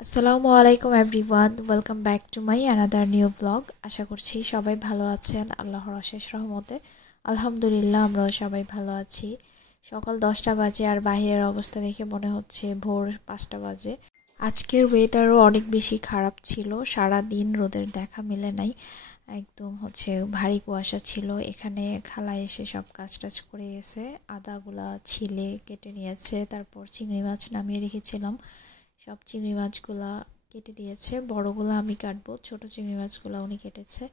আসসালামু আলাইকুম everyone, welcome back to my another new blog. আশা করছি সবাই ভালো আছেন আল্লাহর অশেষ রহমতে। আলহামদুলিল্লাহ, আমরাও সবাই ভালো আছি। সকাল 10টা বাজে আর বাহিরের অবস্থা দেখে মনে হচ্ছে ভোর 5টা বাজে। আজকের ওয়েদারও অনেক বেশি খারাপ ছিল, সারা দিন রোদের দেখা মেলে নাই। একদম ভারী কুয়াশা ছিল। এখানে খালা এসে সব কাজ টাজ করে গেছে, আদাগুলা ছিলে কেটে নিয়েছে, তারপর চিংড়ি মাছ নামিয়ে রেখেছিলাম। সব চিংড়ি মাছগুলা কেটে দিয়েছে, বড়গুলো আমি কাটবো, ছোট চিংড়ি মাছগুলো উনি কেটেছে।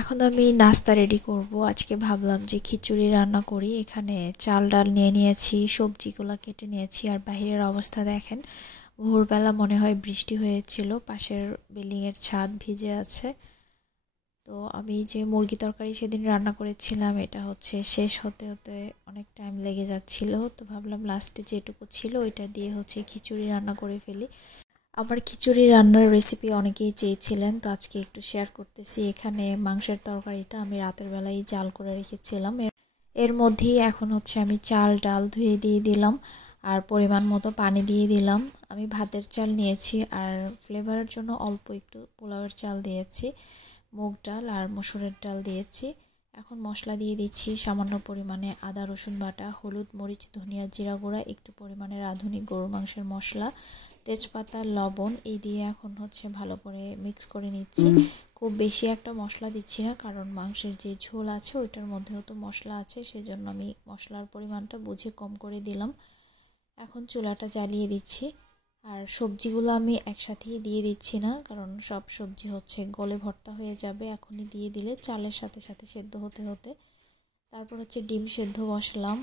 এখন আমি নাস্তা রেডি করব। আজকে ভাবলাম যে খিচুড়ি রান্না করি। এখানে চাল ডাল নিয়ে নিয়েছি, সবজিগুলো কেটে নিয়েছি। আর বাহিরের অবস্থা দেখেন, ভোরবেলা মনে হয় বৃষ্টি হয়েছিল, পাশের বিল্ডিংয়ের ছাদ ভিজে আছে। তো আমি যে মুরগি তরকারি সেদিন রান্না করেছিলাম, এটা শেষ হতে হতে অনেক টাইম লেগে যাচ্ছিল। তো ভাবলাম লাস্টে যেটুকু ছিল ওইটা দিয়ে খিচুড়ি রান্না করে ফেলি। আমার খিচুড়ি রান্নার রেসিপি অনেকেই চেয়েছিলেন, তো আজকে একটু শেয়ার করতেছি। এখানে মাংসের তরকারিটা আমি রাতের বেলায় জাল করে রেখেছিলাম। এর মধ্যেই এখন আমি চাল ডাল ধুয়ে দিয়ে দিলাম আর পরিমাণ মতো পানি দিয়ে দিলাম। আমি ভাতের চাল নিয়েছি আর ফ্লেভারের জন্য অল্প একটু পোলাওয়ের চাল দিয়েছি, মুগ ডাল আর মসুরের ডাল দিয়েছি। এখন মশলা দিয়ে দিচ্ছি সামান্য পরিমাণে আদা রসুন বাটা, হলুদ মরিচ ধনিয়া জিরা গুঁড়া, একটু পরিমাণে রাঁধুনি গরুর মাংসের মশলা, তেজপাতা লবণ। এই দিয়ে এখন ভালো করে মিক্স করে নিচ্ছি। খুব বেশি একটা মশলা দিচ্ছি না, কারণ মাংসের যে ঝোল আছে ওইটার মধ্যেও তো মশলা আছে, সেজন্য আমি মশলার পরিমাণটা বুঝে কম করে দিলাম। এখন চুলাটা জ্বালিয়ে দিচ্ছি। আর সবজিগুলো আমি একসাথেই দিয়ে দিচ্ছি না, কারণ সব সবজি গলে ভর্তা হয়ে যাবে। এখনই দিয়ে দিলে চালের সাথে সাথে সেদ্ধ হতে হতে। তারপর ডিম সেদ্ধ বসালাম।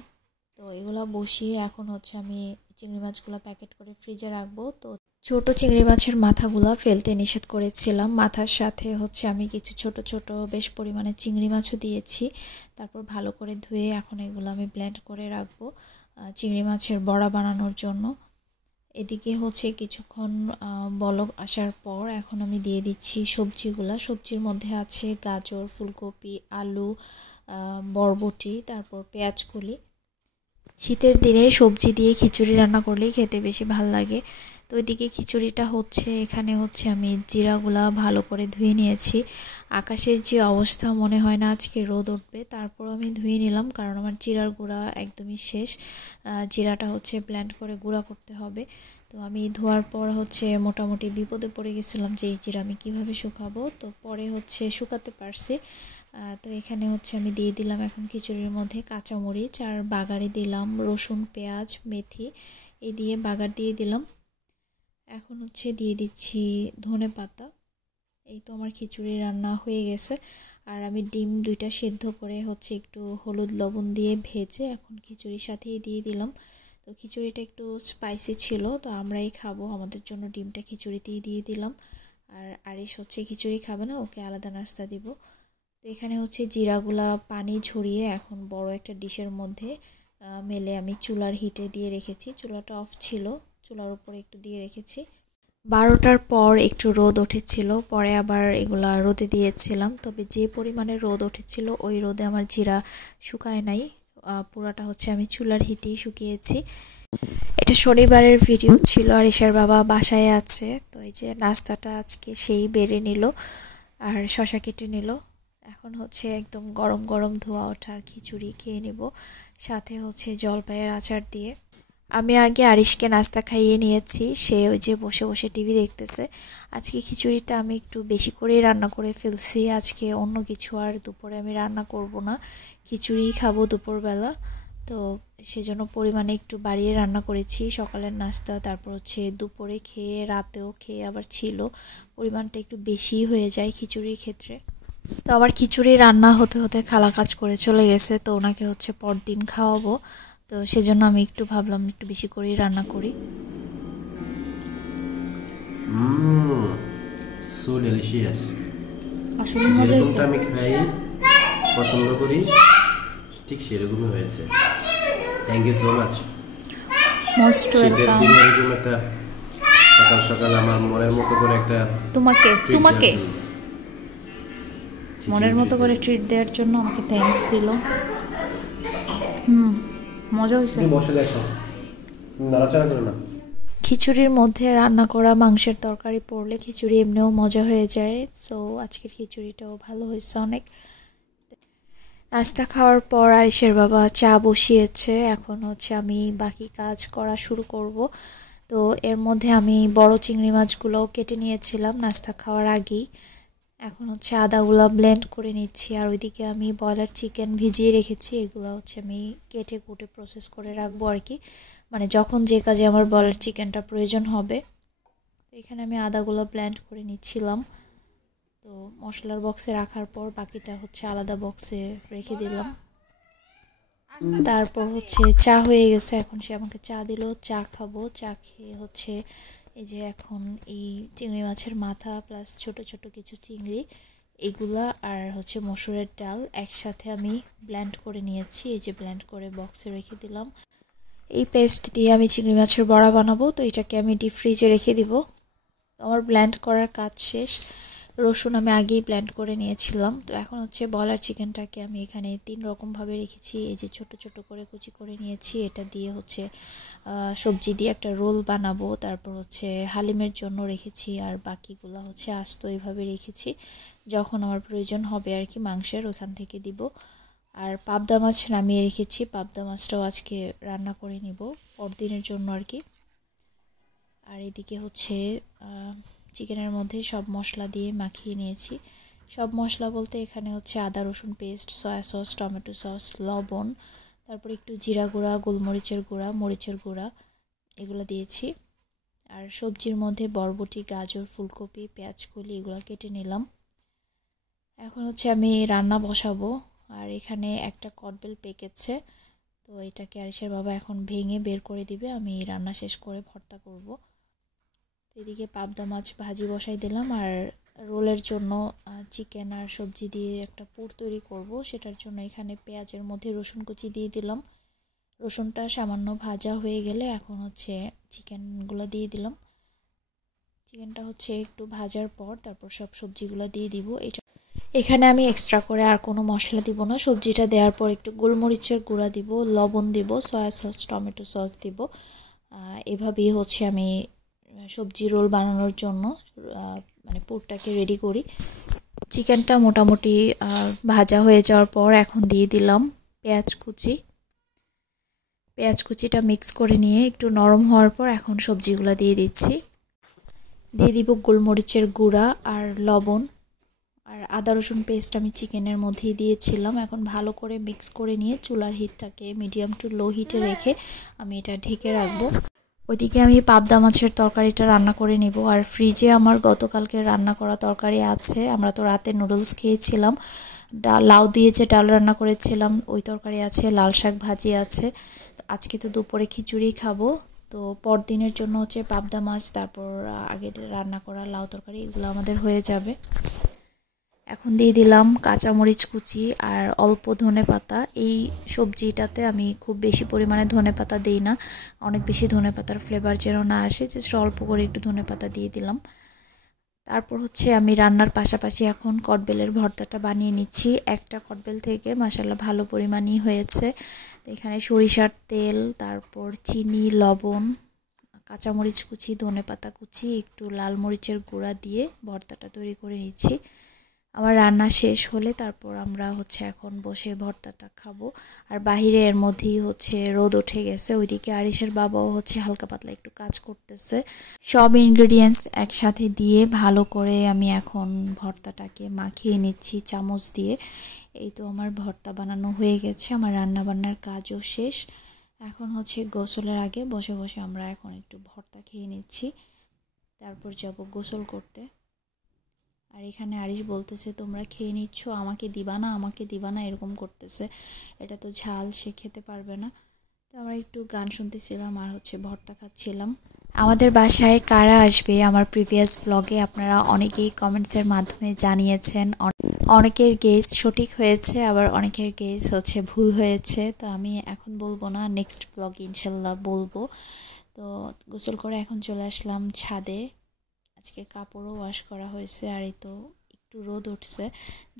তো এগুলো বসিয়ে এখন আমি চিংড়ি মাছগুলো প্যাকেট করে ফ্রিজে রাখবো। তো ছোট চিংড়ি মাছের মাথাগুলো ফেলতে নিষেধ করেছিলাম। মাথার সাথে আমি কিছু ছোট ছোট বেশ পরিমাণে চিংড়ি মাছও দিয়েছি। তারপর ভালো করে ধুয়ে এখন এগুলো আমি ব্লেন্ড করে রাখবো চিংড়ি মাছের বড়া বানানোর জন্য। এদিকে কিছুক্ষণ বলক আসার পর এখন আমি দিয়ে দিচ্ছি সবজিগুলা। সবজির মধ্যে আছে গাজর, ফুলকপি, আলু, বরবটি, তারপর পেঁয়াজকলি। শীতের দিনে সবজি দিয়ে খিচুড়ি রান্না করলেই খেতে বেশি ভাল লাগে। তো ওইদিকে খিচুড়িটা এখানে আমি জিরাগুলা ভালো করে ধুয়ে নিয়েছি। আকাশের যে অবস্থা, মনে হয় না আজকে রোদ উঠবে, তারপর আমি ধুয়ে নিলাম, কারণ আমার জিরার গুঁড়া একদমই শেষ। জিরাটা ব্লেন্ড করে গুঁড়া করতে হবে। তো আমি ধোয়ার পর মোটামুটি বিপদে পড়ে গেছিলাম যে এই জিরা আমি কীভাবে শুকাবো। তো পরে শুকাতে পারছি। তো এখানে আমি দিয়ে দিলাম এখন খিচুড়ির মধ্যে কাঁচামরিচ আর বাগারে দিলাম রসুন পেঁয়াজ মেথি, এই দিয়ে বাগার দিয়ে দিলাম। এখন দিয়ে দিচ্ছি ধনে পাতা। এই তো আমার খিচুড়ি রান্না হয়ে গেছে। আর আমি ডিম 2টা সেদ্ধ করে একটু হলুদ লবণ দিয়ে ভেজে এখন খিচুড়ির সাথেই দিয়ে দিলাম। তো খিচুড়িটা একটু স্পাইসি ছিল, তো আমরাই খাবো, আমাদের জন্য ডিমটা খিচুড়িতেই দিয়ে দিলাম। আর আরিশ খিচুড়ি খাবে না, ওকে আলাদা নাস্তা দিব। তো এখানে জিরাগুলা পানি ঝরিয়ে এখন বড় একটা ডিশের মধ্যে মেলে আমি চুলার হিটে দিয়ে রেখেছি। চুলাটা অফ ছিল, চুলার উপরে একটু দিয়ে রেখেছি। 12টার পর একটু রোদ উঠেছিল, পরে আবার এগুলা রোদে দিয়েছিলাম। তবে যে পরিমাণে রোদ উঠেছিল ওই রোদে আমার জিরা শুকায় নাই, পুরাটা আমি চুলার হিটেই শুকিয়েছি। এটা শনিবারের ভিডিও ছিল, আর ঈশার বাবা বাসায় আছে। তো এই যে নাস্তাটা আজকে সেই বেড়ে নিল আর শশা কেটে নিল। এখন একদম গরম গরম ধোয়া ওঠা খিচুড়ি খেয়ে নেব, সাথে জলপাইয়ের আচার দিয়ে। আমি আগে আরিশকে নাস্তা খাইয়ে নিয়েছি, সে ওই যে বসে বসে টিভি দেখতেছে। আজকে খিচুড়িটা আমি একটু বেশি করেই রান্না করে ফেলছি। আজকে অন্য কিছু আর দুপুরে আমি রান্না করব না, খিচুড়িই খাবো দুপুরবেলা। তো সেজন্য পরিমাণে একটু বাড়িয়ে রান্না করেছি। সকালের নাস্তা, তারপর দুপুরে খেয়ে রাতেও খেয়ে আবার ছিল, পরিমাণটা একটু বেশি হয়ে যায় খিচুড়ির ক্ষেত্রে। তো আবার খিচুড়ি রান্না হতে হতে খালা কাজ করে চলে গেছে, তো ওনাকে পরদিন খাওয়াবো। তো সেজন্য আমি একটু ভাবলাম একটু বেশি করেই রান্না করি। So delicious. আসলে মজা হয়েছে, আমি খাই পছন্দ করি, ঠিক সেরকমই হয়েছে। Thank you so much, most welcome. এরকম একটা সকাল সকাল আমার মনের মতো করে একটা তোমাকে মনের মতো করে ট্রিট দেওয়ার জন্য আমাকে থ্যাঙ্কস দিল। মজা হয়েছে। বসে দেখো, নাড়াচাড়া করো না। খিচুড়ির মধ্যে রান্না করা মাংসের তরকারি পড়লে খিচুড়ি এমনিও মজা হয়ে যায়। সো আজকের খিচুড়িটাও ভালো হয়েছে অনেক। নাস্তা খাওয়ার পর আরিশের বাবা চা বসিয়েছে, এখন হচ্ছে আমি বাকি কাজ করা শুরু করব। তো এর মধ্যে আমি বড় চিংড়ি মাছগুলোও কেটে নিয়েছিলাম নাস্তা খাওয়ার আগেই। এখন হচ্ছে আদাগুলো ব্লেন্ড করে নিচ্ছি, আর ওইদিকে আমি ব্রয়লার চিকেন ভিজিয়ে রেখেছি, এগুলো হচ্ছে আমি কেটে কুটে প্রসেস করে রাখবো আর কি, মানে যখন যে কাজে আমার ব্রয়লার চিকেনটা প্রয়োজন হবে। এখানে আমি আদাগুলো ব্লেন্ড করে নিচ্ছিলাম। তো মশলার বক্সে রাখার পর বাকিটা হচ্ছে আলাদা বক্সে রেখে দিলাম। তারপর হচ্ছে চা হয়ে গেছে, এখন সে আমাকে চা দিল, চা খাবো। চা খেয়ে হচ্ছে এই যে এখন এই চিংড়ি মাছের মাথা প্লাস ছোট ছোট কিছু চিংড়ি এগুলা আর হচ্ছে মসুরের ডাল একসাথে আমি ব্লেন্ড করে নিয়েছি, এই যে ব্লেন্ড করে বক্সে রেখে দিলাম। এই পেস্ট দিয়ে আমি চিংড়ি মাছের বড়া বানাবো, তো এটাকে আমি ডিপ ফ্রিজে রেখে দিব। আমার ব্লেন্ড করার কাজ শেষ। রসুন আমি আগেই ব্লেন্ড করে নিয়েছিলাম। তো এখন হচ্ছে ব্রয়লার চিকেনটাকে আমি এখানে 3 রকমভাবে রেখেছি, এই যে ছোট ছোট করে কুচি করে নিয়েছি। এটা দিয়ে হচ্ছে সবজি দিয়ে একটা রোল বানাবো। তারপর হচ্ছে হালিমের জন্য রেখেছি, আর বাকিগুলো হচ্ছে আস্ত এইভাবে রেখেছি, যখন আমার প্রয়োজন হবে আর কি মাংসের ওখান থেকে দিব। আর পাবদা মাছ নামিয়ে রেখেছি, পাবদা মাছটাও আজকে রান্না করে নিব পরদিনের জন্য আর কি। আর এদিকে হচ্ছে চিকেনের মধ্যে সব মশলা দিয়ে মাখিয়ে নিয়েছি। সব মশলা বলতে এখানে হচ্ছে আদা রসুন paste, soy sauce, tomato sauce, লবণ, তারপর একটু জিরা গুঁড়া, গোলমরিচের গুঁড়া, মরিচের গুঁড়া এগুলো দিয়েছি। আর সবজির মধ্যে বরবটি, গাজর, ফুলকপি, পেঁয়াজকলি এগুলো কেটে নিলাম। এখন হচ্ছে আমি রান্না বসাবো। আর এখানে একটা কটবেল পেকেছে, তো এটাকে আরিশের বাবা এখন ভেঙে বের করে দিবে, আমি রান্না শেষ করে ভর্তা করব। এদিকে পাবদা মাছ ভাজি বসাই দিলাম, আর রোলের জন্য চিকেন আর সবজি দিয়ে একটা পুর তৈরি করব, সেটার জন্য এখানে পেঁয়াজের মধ্যে রসুন কুচি দিয়ে দিলাম। রসুনটা সামান্য ভাজা হয়ে গেলে এখন হচ্ছে চিকেনগুলো দিয়ে দিলাম। চিকেনটা হচ্ছে একটু ভাজার পর তারপর সব সবজিগুলো দিয়ে দিব। এখানে আমি এক্সট্রা করে আর কোনো মশলা দিব না, সবজিটা দেওয়ার পর একটু গোলমরিচের গুঁড়া দিব, লবণ দিব, সয়া সস, টমেটো সস দিব। এভাবেই হচ্ছে আমি সবজি রোল বানানোর জন্য মানে পুরটাকে রেডি করি। চিকেনটা মোটামুটি ভাজা হয়ে যাওয়ার পর এখন দিয়ে দিলাম পেঁয়াজ কুচি। পেঁয়াজ কুচিটা মিক্স করে নিয়ে একটু নরম হওয়ার পর এখন সবজিগুলো দিয়ে দিচ্ছি। দিয়ে দিব গোলমরিচের গুঁড়া আর লবণ, আর আদা রসুন পেস্ট আমি চিকেনের মধ্যেই দিয়েছিলাম। এখন ভালো করে মিক্স করে নিয়ে চুলার হিটটাকে মিডিয়াম টু লো হিটে রেখে আমি এটা ঢেকে রাখবো। ওইদিকে আমি পাবদা মাছের তরকারিটা রান্না করে নিব। আর ফ্রিজে আমার গতকালকে রান্না করা তরকারি আছে, আমরা তো রাতে নুডলস খেয়েছিলাম। লাউ দিয়ে যে ডাল রান্না করেছিলাম ওই তরকারি আছে, লাল শাক ভাজি আছে। আজকে তো দুপুরে খিচুড়ি খাবো, তো পরদিনের জন্য হচ্ছে পাবদা মাছ, তারপর আগে রান্না করা লাউ তরকারি এগুলো আমাদের হয়ে যাবে। এখন দিয়ে দিলাম কাঁচামরিচ কুচি আর অল্প ধনেপাতা। এই সবজিটাতে আমি খুব বেশি পরিমাণে ধনেপাতা দিই না, অনেক বেশি ধনেপাতার ফ্লেভার যেন না আসে, জাস্ট অল্প করে একটু ধনেপাতা দিয়ে দিলাম। তারপর হচ্ছে আমি রান্নার পাশাপাশি এখন কটবেলের ভর্তাটা বানিয়ে নিচ্ছি। একটা কটবেল থেকে মাশাআল্লাহ ভালো পরিমাণই হয়েছে। তো এখানে সরিষার তেল, তারপর চিনি, লবণ, কাঁচামরিচ কুচি, ধনেপাতা কুচি, একটু লাল মরিচের গুঁড়া দিয়ে ভর্তাটা তৈরি করে নিচ্ছি। আমার রান্না শেষ হলে তারপর আমরা হচ্ছে এখন বসে ভর্তাটা খাবো। আর বাহিরে এর মধ্যেই হচ্ছে রোদ উঠে গেছে, ওইদিকে আরিশের বাবাও হচ্ছে হালকা পাতলা একটু কাজ করতেছে। সব ইনগ্রেডিয়েন্টস একসাথে দিয়ে ভালো করে আমি এখন ভর্তাটাকে মাখিয়ে নিচ্ছি চামচ দিয়ে। এই তো আমার ভর্তা বানানো হয়ে গেছে, আমার রান্না বান্নার কাজও শেষ। এখন হচ্ছে গোসলের আগে বসে বসে আমরা এখন একটু ভর্তা খেয়ে নিচ্ছি, তারপর যাব গোসল করতে। আর এখানে আরিশ বলতেছে তোমরা খেয়ে নিচ্ছ, আমাকে দিবা না, আমাকে দিবা না, এরকম করতেছে। এটা তো ঝাল, সে খেতে পারবে না। তো আমরা একটু গান শুনতেছিলাম আর হচ্ছে ভর্তা খাচ্ছিলাম। আমাদের বাসায় কারা আসবে আমার প্রিভিয়াস ব্লগে আপনারা অনেকেই কমেন্টসের মাধ্যমে জানিয়েছেন। অনেকের গেস সঠিক হয়েছে, আবার অনেকের গেস হচ্ছে ভুল হয়েছে। তো আমি এখন বলবো না, নেক্সট ব্লগে ইনশাল্লাহ বলবো। তো গোসল করে এখন চলে আসলাম ছাদে। আজকে কাপড়ও ওয়াশ করা হয়েছে। আর এই তো একটু রোদ উঠছে,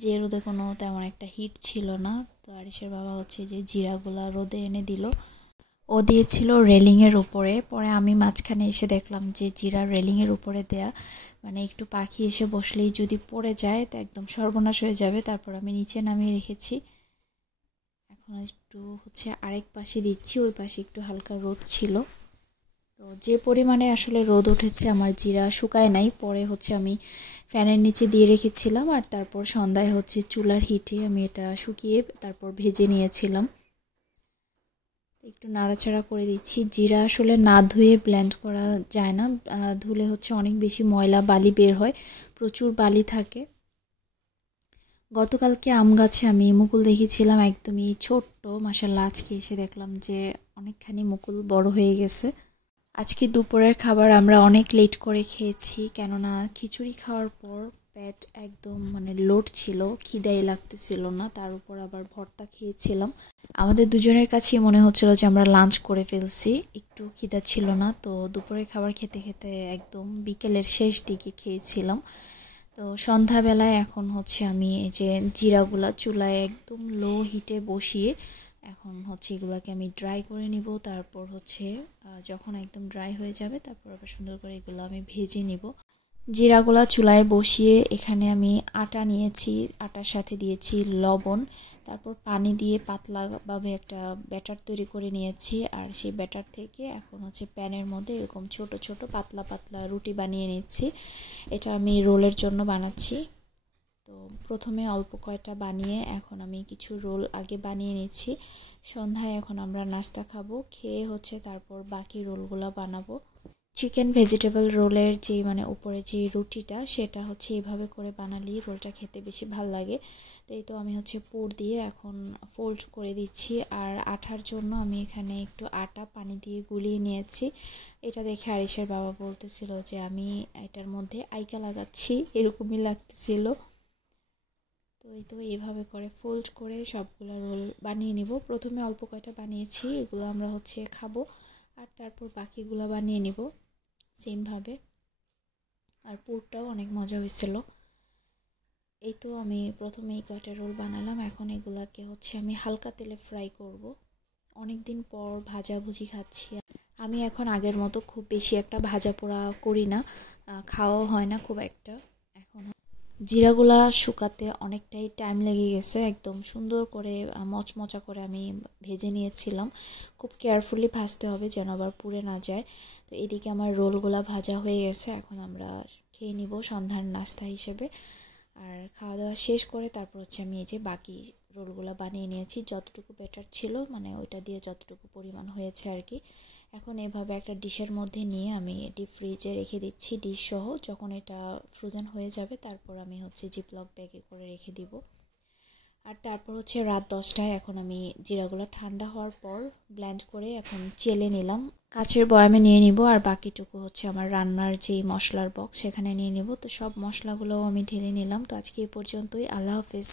যে রোদে কোনো তেমন একটা হিট ছিল না। তো আরিশের বাবা হচ্ছে যে জিরাগুলা রোদে এনে দিল। ও দিয়েছিল রেলিংয়ের উপরে, পরে আমি মাঝখানে এসে দেখলাম যে জিরা রেলিংয়ের উপরে দেয়া, মানে একটু পাখি এসে বসলেই যদি পড়ে যায় তো একদম সর্বনাশ হয়ে যাবে। তারপর আমি নিচে নামিয়ে রেখেছি। এখন একটু আরেক পাশে দিচ্ছি, ওই পাশে একটু হালকা রোদ ছিল। তো যে পরিমাণে আসলে রোদ উঠেছে আমার জিরা শুকায় নাই, পরে আমি ফ্যানের নিচে দিয়ে রেখেছিলাম আর তারপর সন্ধ্যায় চুলার হিটে আমি এটা শুকিয়ে তারপর ভেজে নিয়েছিলাম। একটু নাড়াচাড়া করে দিচ্ছি। জিরা আসলে না ধুয়ে ব্লেন্ড করা যায় না, ধুলে অনেক বেশি ময়লা বালি বের হয়, প্রচুর বালি থাকে। গতকালকে আম গাছে আমি মুকুল দেখেছিলাম একদমই ছোট্ট, মাশাআল্লাহ আজকে এসে দেখলাম যে অনেকখানি মুকুল বড় হয়ে গেছে। আজকে দুপুরের খাবার আমরা অনেক লেট করে খেয়েছি, কেননা খিচুড়ি খাওয়ার পর পেট একদম লোড ছিল, খিদাই লাগতেছিল না, তার উপর আবার ভর্তা খেয়েছিলাম। আমাদের দুজনের কাছেই মনে হচ্ছিল যে আমরা লাঞ্চ করে ফেলছি, একটু খিদা ছিল না। তো দুপুরের খাবার খেতে খেতে একদম বিকেলের শেষ দিকে খেয়েছিলাম। তো সন্ধ্যাবেলায় এখন আমি এই যে জিরাগুলা চুলায় একদম লো হিটে বসিয়ে এখন এগুলাকে আমি ড্রাই করে নিব। তারপর যখন একদম ড্রাই হয়ে যাবে তারপর আবার সুন্দর করে এগুলো আমি ভেজে নিব। জিরাগুলা চুলায় বসিয়ে এখানে আমি আটা নিয়েছি, আটার সাথে দিয়েছি লবণ, তারপর পানি দিয়ে পাতলাভাবে একটা ব্যাটার তৈরি করে নিয়েছি। আর সেই ব্যাটার থেকে এখন প্যানের মধ্যে এরকম ছোট ছোট পাতলা পাতলা রুটি বানিয়ে নিচ্ছি। এটা আমি রোলের জন্য বানাচ্ছি। তো প্রথমে অল্প কয়টা বানিয়ে এখন আমি কিছু রোল আগে বানিয়ে নিচ্ছি। সন্ধ্যায় এখন আমরা নাস্তা খাবো, খেয়ে তারপর বাকি রোলগুলো বানাবো। চিকেন ভেজিটেবল রোলের যে উপরে যে রুটিটা সেটা এইভাবে করে বানালে রোলটা খেতে বেশি ভালো লাগে। তো এই তো আমি পুর দিয়ে এখন ফোল্ড করে দিচ্ছি। আর আটার জন্য আমি এখানে একটু আটা পানি দিয়ে গুলিয়ে নিয়েছি। এটা দেখে আরিশের বাবা বলতেছিল যে আমি এটার মধ্যে আইকা লাগাচ্ছি, এরকমই লাগতেছিল। তো এই তো এইভাবে করে ফোল্ড করে সবগুলো রোল বানিয়ে নিব। প্রথমে অল্প কয়টা বানিয়েছি, এগুলো আমরা খাবো, আর তারপর বাকিগুলো বানিয়ে নিব সেমভাবে। আর পুরটাও অনেক মজা হয়েছিল। এই তো আমি প্রথমে এই কয়টা রোল বানালাম, এখন এগুলাকে আমি হালকা তেলে ফ্রাই করব। অনেক দিন পর ভাজাভুজি খাচ্ছি। আমি এখন আগের মতো খুব বেশি একটা ভাজা পোড়া করি না, খাওয়াও হয় না খুব একটা। এখন জিরাগুলা শুকাতে অনেকটাই টাইম লেগে গেছে, একদম সুন্দর করে মচমচা করে আমি ভেজে নিয়েছিলাম। খুব কেয়ারফুলি ভাজতে হবে যেন আবার পুড়ে না যায়। তো এদিকে আমার রোলগুলা ভাজা হয়ে গেছে, এখন আমরা খেয়ে নিব সন্ধ্যার নাস্তা হিসেবে। আর খাওয়া দাওয়া শেষ করে তারপর আমি এই যে বাকি রোলগুলা বানিয়ে নিয়েছি, যতটুকু ব্যাটার ছিল ওইটা দিয়ে যতটুকু পরিমাণ হয়েছে আর কি। এখন এভাবে একটা ডিশের মধ্যে নিয়ে আমি ডিপ ফ্রিজে রেখে দিচ্ছি ডিশ সহ। যখন এটা ফ্রোজেন হয়ে যাবে তারপর আমি জিপলক ব্যাগে করে রেখে দিব। আর তারপর রাত 10টায় এখন আমি জিরাগুলো ঠান্ডা হওয়ার পর ব্লেন্ড করে এখন চেলে নিলাম, কাচের বয়ামে নিয়ে নিব। আর বাকিটুকু আমার রান্নার যে মশলার বক্স সেখানে নিয়ে নিব। তো সব মশলাগুলোও আমি ঢেলে নিলাম। তো আজকে এই পর্যন্তই, আল্লাহ হাফেজ।